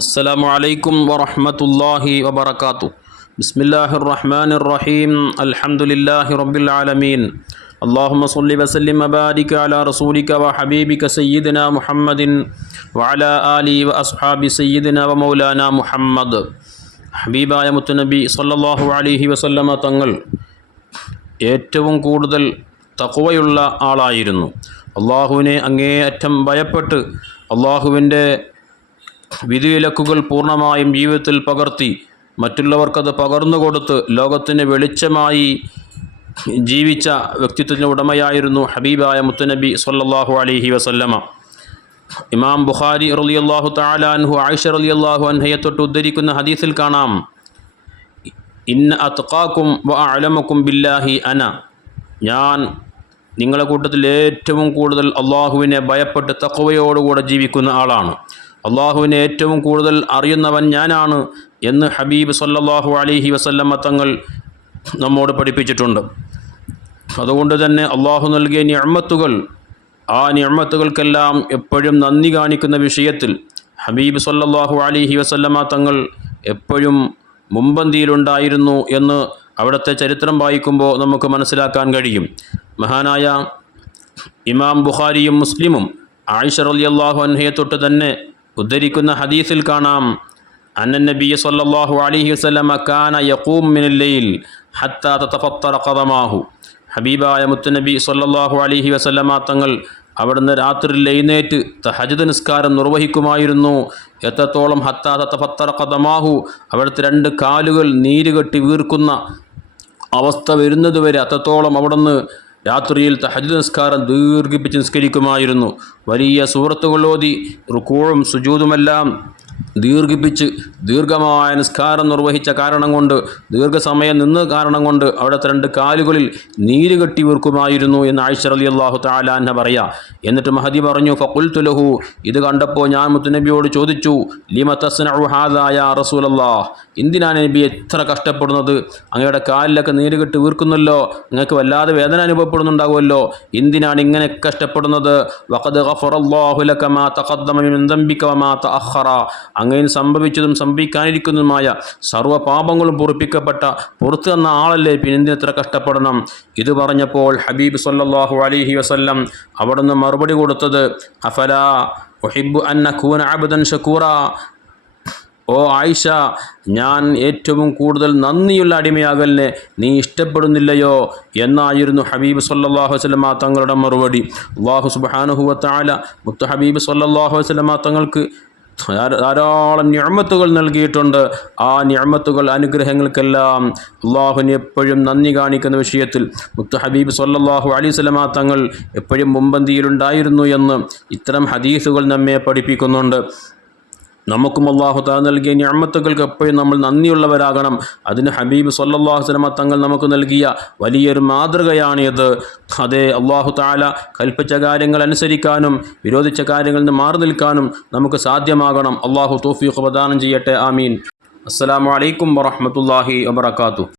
السلام عليكم ورحمة الله وبركاته بسم الله الرحمن الرحيم الحمد لله رب العالمين اللهم صل وسلم وبارك على رسولك وحبيبك سيدنا محمد وعلى آله وأصحاب سيدنا ومولانا محمد ഹബീബായ മുത്തുനബി സല്ലല്ലാഹു അലൈഹി വസല്ലമ തങ്ങൾ ഏറ്റവും കൂടുതൽ തഖ്വയുള്ള ആളായിരുന്നു അള്ളാഹുവിനെ അങ്ങേയറ്റം ഭയപ്പെട്ട് അള്ളാഹുവിൻ്റെ വിധിവിലക്കുകൾ പൂർണമായും ജീവിതത്തിൽ പകർത്തി മറ്റുള്ളവർക്കത് പകർന്നു കൊടുത്ത് ലോകത്തിന് വെളിച്ചമായി ജീവിച്ച വ്യക്തിത്വത്തിന് ഉടമയായിരുന്നു ഹബീബായ മുത്തനബി സല്ലാഹു അലൈഹി വസല്ലമ. ഇമാം ബുഖാരി റളിയല്ലാഹു തആല അൻഹു ആയിഷ റളിയല്ലാഹു അൻഹയെ തൊട്ട് ഉദ്ധരിക്കുന്ന ഹദീസിൽ കാണാം. ഇന്ന അത്കാക്കും വ അഅലമക്കും ബില്ലാഹി അന. ഞാൻ നിങ്ങളുടെ കൂട്ടത്തിൽ ഏറ്റവും കൂടുതൽ അള്ളാഹുവിനെ ഭയപ്പെട്ട് തക്കവയോടുകൂടെ ജീവിക്കുന്ന ആളാണ്. അള്ളാഹുവിനെ ഏറ്റവും കൂടുതൽ അറിയുന്നവൻ ഞാനാണ് എന്ന് ഹബീബ് സല്ലാഹു അലൈഹി വസല്ലമ തങ്ങൾ നമ്മോട് പഠിപ്പിച്ചിട്ടുണ്ട്. അതുകൊണ്ട് തന്നെ അള്ളാഹു നൽകിയ ഞമ്മത്തുകൾ ആ ഞമ്മത്തുകൾക്കെല്ലാം എപ്പോഴും നന്ദി കാണിക്കുന്ന വിഷയത്തിൽ ഹബീബ് സല്ലാഹു അലൈഹി വസല്ലമ തങ്ങൾ എപ്പോഴും മുമ്പന്തിയിലുണ്ടായിരുന്നു എന്ന് അവിടുത്തെ ചരിത്രം വായിക്കുമ്പോൾ നമുക്ക് മനസ്സിലാക്കാൻ കഴിയും. മഹാനായ ഇമാം ബുഖാരിയും മുസ്ലിമും ആയിഷ റളിയല്ലാഹു അൻഹയെ തൊട്ട് തന്നെ ഉദ്ധരിക്കുന്ന ഹദീസിൽ കാണാം അന്ന നബി സല്ലല്ലാഹു അലൈഹി വസല്ലമ കാന യക്കൂം മിനൽ ലൈൽ ഹത്താ തതഫത്തറ ഖദമാഹു. ഹബീബായ മുത്തുനബി സല്ലല്ലാഹു അലൈഹി വസല്ലമ തങ്ങൾ അവിടുന്ന് രാത്രി എഴുന്നേറ്റ് തഹജദ് നിസ്കാരം നിർവഹിക്കുമായിരുന്നു. എത്രത്തോളം ഹത്താ തഫത്തറ അവിടുത്തെ രണ്ട് കാലുകൾ നീരുകെട്ടി വീർക്കുന്ന അവസ്ഥ വരുന്നതുവരെ അത്രത്തോളം അവിടുന്ന് രാത്രിയിൽ തഹജ് നിസ്കാരം ദീർഘിപ്പിച്ച് നിസ്കരിക്കുമായിരുന്നു. വലിയ സൂറത്തുകളോതി റുക്കൂഴും സുജൂതുമെല്ലാം ദീർഘിപ്പിച്ച് ദീർഘമായ നിസ്കാരം നിർവഹിച്ച കാരണം കൊണ്ട് ദീർഘസമയം നിന്ന കാരണം കൊണ്ട് അവിടുത്തെ രണ്ട് കാലുകളിൽ നീര് കെട്ടി വീർക്കുമായിരുന്നു എന്ന് ആയിഷ അലി അള്ളാഹു താലാന്ന പറയാ. എന്നിട്ട് മഹദി പറഞ്ഞു ഫക്കുൽ തുലഹു ഇത് കണ്ടപ്പോൾ ഞാൻ മുത്തുനബിയോട് ചോദിച്ചു ലിമ തസ്നഉ ഹാദായ റസൂലല്ലാഹ് എന്തിനാണ് നബി എത്ര കഷ്ടപ്പെടുന്നത്? അങ്ങയുടെ കാലിലൊക്കെ നീര് കെട്ടി വീർക്കുന്നല്ലോ നിങ്ങൾക്ക് വല്ലാതെ വേദന അനുഭവപ്പെടുന്നുണ്ടാകുമല്ലോ. എന്തിനാണ് ഇങ്ങനെ കഷ്ടപ്പെടുന്നത്? വഖദ് ഗഫറല്ലാഹു ലക മാ തഖദ്ദമ മിൻ ദംബിക വമാ തഅഖറ. അങ്ങനെ സംഭവിച്ചതും സംഭവിക്കാനിരിക്കുന്നതുമായ സർവ പാപങ്ങളും പൊറുപ്പിക്കപ്പെട്ട പുറത്തു തന്ന ആളല്ലേ? പിന്നെന്തിനെത്ര കഷ്ടപ്പെടണം? ഇത് പറഞ്ഞപ്പോൾ ഹബീബ് സല്ലാഹു അലൈഹി വസല്ലം അവിടുന്ന് മറുപടി കൊടുത്തത് അഫലാ അന്ന ഖൂൻ അബുദൻ ഷക്കൂറ ഓ ആയിഷ ഞാൻ ഏറ്റവും കൂടുതൽ നന്ദിയുള്ള അടിമയാകലിനെ നീ ഇഷ്ടപ്പെടുന്നില്ലയോ? എന്നായിരുന്നു ഹബീബ് സല്ലാഹു വസ്ലമ തങ്ങളുടെ മറുപടി. അള്ളാഹു സുബാനുഹുവത്താല മുത്ത ഹബീബ് സല്ലാഹു വസ്ലമ തങ്ങൾക്ക് ധാരാളം ഞമ്മത്തുകൾ നൽകിയിട്ടുണ്ട്. ആ ഞമ്മത്തുകൾ അനുഗ്രഹങ്ങൾക്കെല്ലാം അള്ളാഹുവിന് എപ്പോഴും നന്ദി കാണിക്കുന്ന വിഷയത്തിൽ മുത്ത് ഹബീബ് സല്ലാഹു അലൈഹി സ്വലമ തങ്ങൾ എപ്പോഴും മുമ്പന്തിയിലുണ്ടായിരുന്നു എന്ന് ഇത്തരം ഹദീസുകൾ നമ്മെ പഠിപ്പിക്കുന്നുണ്ട്. നമുക്കും അള്ളാഹു താ നൽകിയ ഞമ്മത്തുകൾക്ക് എപ്പോഴും നമ്മൾ നന്ദിയുള്ളവരാകണം. അതിന് ഹബീബ് സല്ലാഹു സ്വലമ തങ്ങൾ നമുക്ക് നൽകിയ വലിയൊരു മാതൃകയാണിത് അതെ അള്ളാഹു താല കൽപ്പിച്ച കാര്യങ്ങൾ അനുസരിക്കാനും വിരോധിച്ച കാര്യങ്ങളിൽ നിന്ന് മാറി നിൽക്കാനും നമുക്ക് സാധ്യമാകണം. അള്ളാഹു തോഫീഖ് പ്രദാനം ചെയ്യട്ടെ. ആമീൻ. അസ്സാം വലൈക്കും വറഹ്മത്തുള്ളാഹി വബറകാതുഹു.